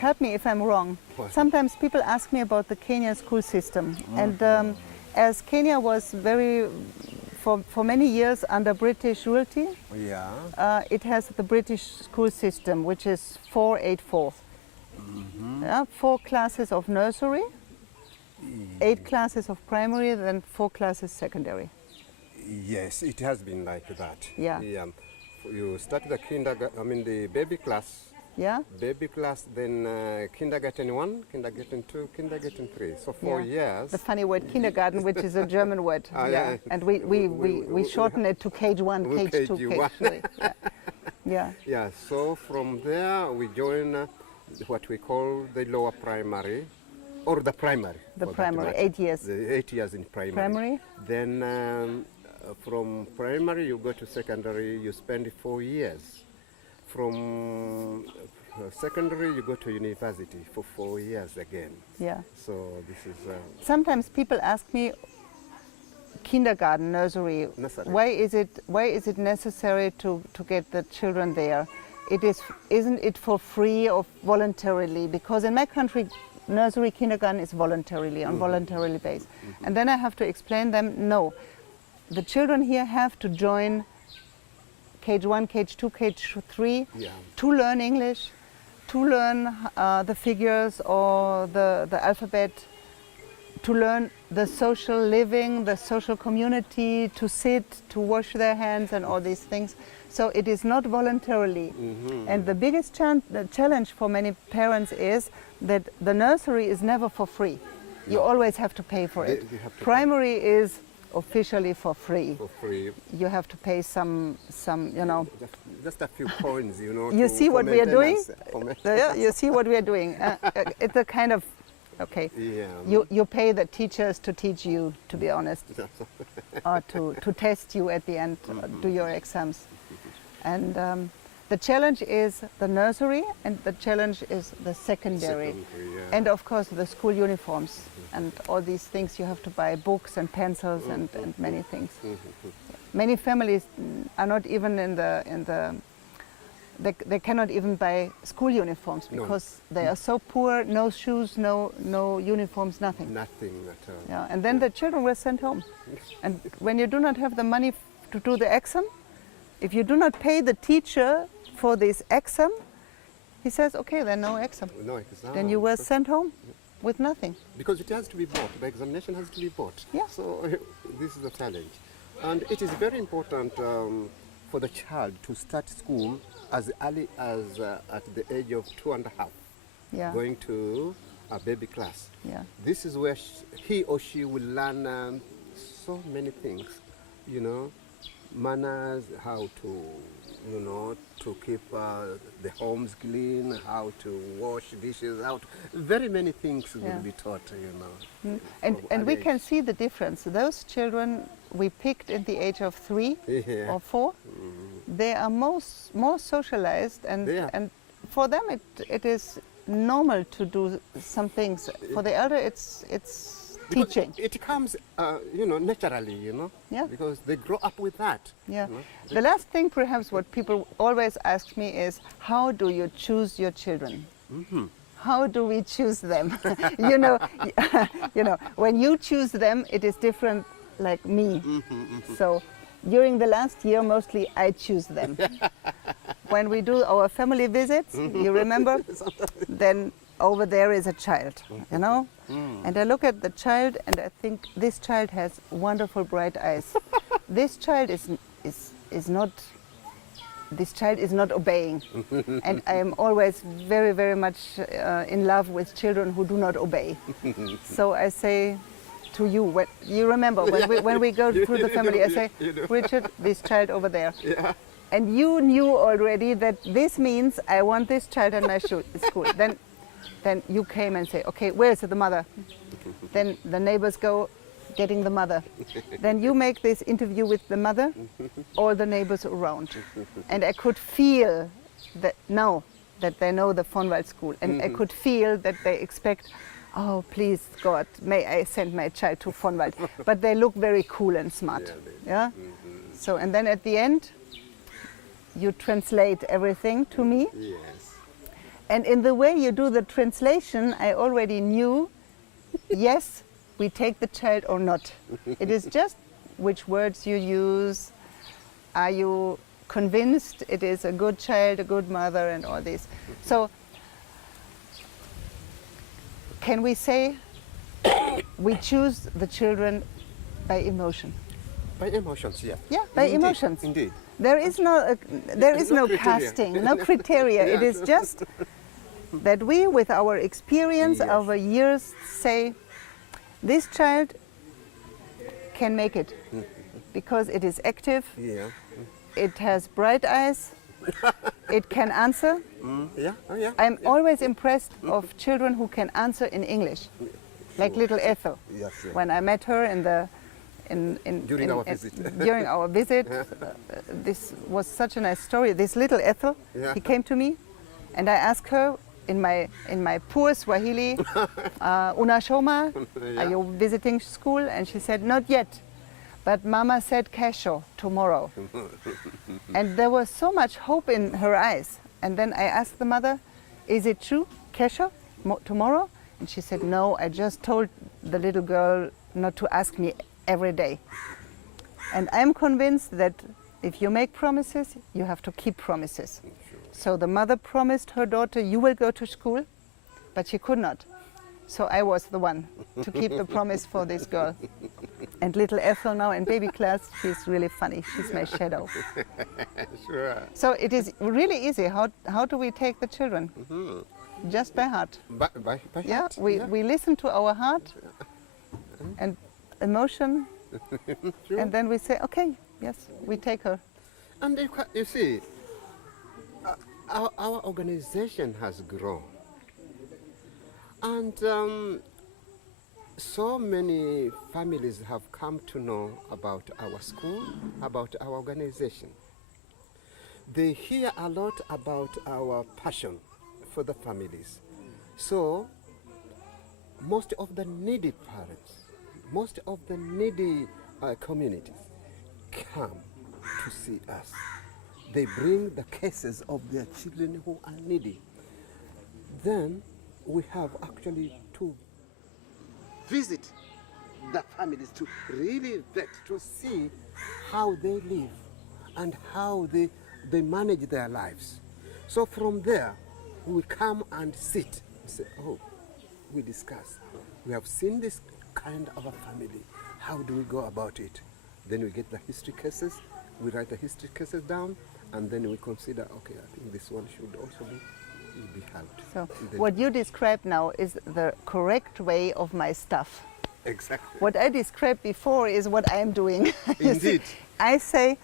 help me if I'm wrong. What? Sometimes people ask me about the Kenyan school system. And as Kenya was for many years under British rulety, Yeah. it has the British school system, which is 4-8-4. Yeah, 4 classes of nursery, 8 classes of primary, then 4 classes secondary. Yes, it has been like that. Yeah. You start the the baby class. Yeah. Baby class, then kindergarten 1, kindergarten 2, kindergarten 3. So 4 years. The funny word kindergarten, which is a German word. Yeah. And we shorten it to KG1, KG2, KG3. Yeah. Yeah, so from there we join what we call the lower primary, or the primary. The primary, 8 years. The 8 years in primary. Primary. Then from primary you go to secondary, you spend 4 years. From secondary you go to university for 4 years again. Yeah. So this is... Sometimes people ask me, kindergarten, nursery, why is it necessary to get the children there? Isn't it for free or voluntarily? Because in my country, nursery, kindergarten is voluntarily, on voluntarily base. And then I have to explain them, no, the children here have to join KG1, KG2, KG3 to learn English, to learn the figures or the alphabet, to learn the social living, the social community, to sit, to wash their hands and all these things. So it is not voluntarily. And the biggest challenge for many parents is that the nursery is never for free. You always have to pay for it. Primary is officially for free. For free. You have to pay some, you know. Just a few coins, you know. You see what we are doing? Yeah, you see what we are doing? It's a kind of, okay. Yeah. You pay the teachers to teach you, to be honest, or to test you at the end, do your exams. And the challenge is the nursery, and the challenge is the secondary. And of course the school uniforms and all these things. You have to buy books and pencils and many things. Many families are not even they cannot even buy school uniforms because they are so poor, no shoes, no uniforms, nothing. Nothing at all. Yeah, and then the children were sent home. And when you do not have the money to do the exam, if you do not pay the teacher for this exam, he says, okay, then no exam. No exam. Then you were sent home with nothing. Because it has to be bought. The examination has to be bought. Yeah. So this is the challenge. And it is very important for the child to start school as early as at the age of 2.5, going to a baby class. Yeah. This is where he or she will learn so many things, you know, manners, how to, you know, to keep the homes clean, how to wash dishes, very many things will be taught, you know. And we can see the difference. Those children we picked in the age of 3 or 4, they are more socialized, and for them it is normal to do some things. For the elder, it's teaching. It comes, you know, naturally, you know, because they grow up with that. Yeah. You know? The last thing, perhaps, what people always ask me is, how do you choose your children? How do we choose them? you know, when you choose them, it is different, like me. So during the last year, mostly I choose them. When we do our family visits, you remember, then over there is a child, you know, and I look at the child and I think this child has wonderful bright eyes. This child is not obeying, and I am always very, very much in love with children who do not obey. So I say to you, you remember when we go through the family, I say, Richard, this child over there. And you knew already that this means I want this child in my school. Then you came and say, okay, where is the mother? Then the neighbors go getting the mother. Then you make this interview with the mother, all the neighbors around. And I could feel that now that they know the Vonwald School, and I could feel that they expect, oh, please, God, may I send my child to Vonwald. But they look very cool and smart. Yeah? So, and then at the end, you translate everything to me. Yes. And in the way you do the translation, I already knew, yes, we take the child or not. It is just which words you use. Are you convinced it is a good child, a good mother, and all this? So, can we say we choose the children by emotion? By emotions, yeah. Yeah, by Indeed, emotions. Indeed. There is no criteria. casting, no criteria. It is just that we, with our experience, Yes. our years, say this child can make it because it is active, Yeah. it has bright eyes, it can answer. Yeah. Oh, yeah. I'm always impressed of children who can answer in English, like little Ethel. Yes. Yeah. When I met her in the During our visit. during our visit, this was such a nice story. This little Ethel, Yeah. he came to me, and I asked her in my poor Swahili, unashoma, Yeah. are you visiting school? And she said, not yet, but Mama said kesho, tomorrow. And there was so much hope in her eyes. And then I asked the mother, is it true, kesho, tomorrow? And she said, no, I just told the little girl not to ask me every day. And I'm convinced that if you make promises, you have to keep promises. So the mother promised her daughter, you will go to school, but she could not. So I was the one to keep the promise for this girl. And little Ethel now in baby class, she's really funny. She's my shadow. Sure. So it is really easy. How do we take the children? Just by heart. By Yeah, heart, we listen to our heart and emotion, Sure. and then we say, okay, yes, we take her. And you see, our organization has grown. And so many families have come to know about our school, about our organization. They hear a lot about our passion for the families. So most of the needy parents, most of the needy communities come to see us. They bring the cases of their children who are needy. Then we have actually to visit the families to really vet, to see how they live and how they manage their lives. So from there, we come and sit and say, oh, we discuss. We have seen this kind of a family. How do we go about it? Then we get the history cases, we write the history cases down, and then we consider, okay, I think this one should also be helped. So Then- what you describe now is the correct way of my stuff. Exactly. What I described before is what I'm doing. You see, Indeed. I say,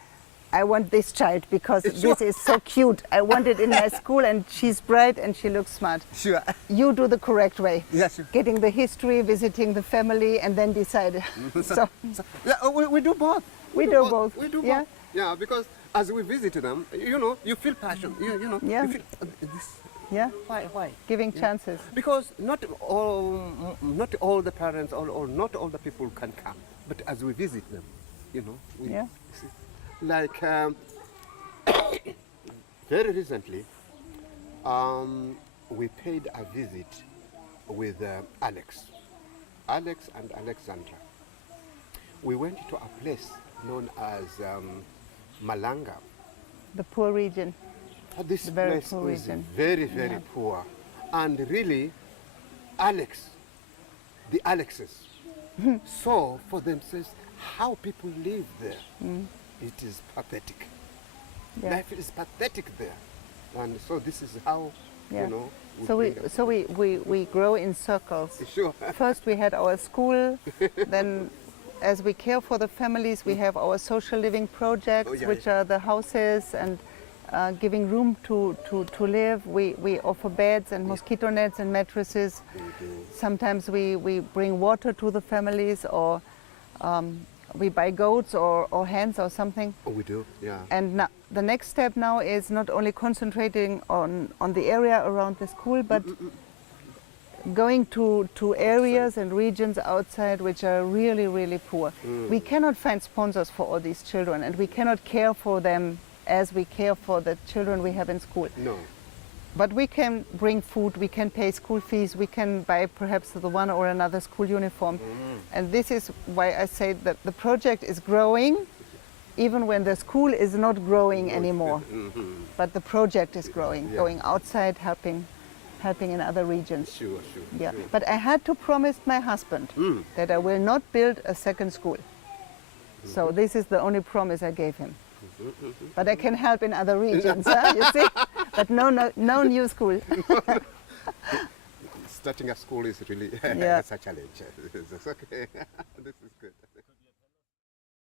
I want this child because Sure. this is so cute. I want it in my school and she's bright and she looks smart. Sure. You do the correct way. Yes. Sure. Getting the history, visiting the family, and then decide. So Yeah, we do both. We do both. We do Yeah. both. Yeah, because as we visit them, you know, you feel passion. You know, Yeah. you feel this. yeah, Why? giving chances. Because not all the parents or not all the people can come, but as we visit them, you know, we Yeah. see. Like very recently, we paid a visit with Alex and Alexandra. We went to a place known as Malanga. The poor region. This The very place poor is region. very, very Yeah. poor. And really, the Alexes, saw for themselves how people live there. It is pathetic. Yeah. Life is pathetic there. And so this is how, Yeah. you know, So we grow in circles. Sure. First we had our school, then as we care for the families, we have our social living projects, Oh, yeah, which yeah. are the houses and giving room to live. We offer beds and mosquito nets and mattresses. Sometimes we bring water to the families, or we buy goats or hens or something. Oh, we do, yeah. And now, the next step now is not only concentrating on the area around the school, but going to areas and regions outside which are really, really poor. We cannot find sponsors for all these children, and we cannot care for them as we care for the children we have in school. No. but we can bring food, we can pay school fees, we can buy perhaps the one or another school uniform. And this is why I say that the project is growing, even when the school is not growing anymore. But the project is growing, going outside, helping in other regions. Sure. Yeah, but I had to promise my husband that I will not build a second school. So this is the only promise I gave him. But I can help in other regions, huh, you see? But no new school. Starting a school is really Yeah. such a challenge. It's okay. This is good.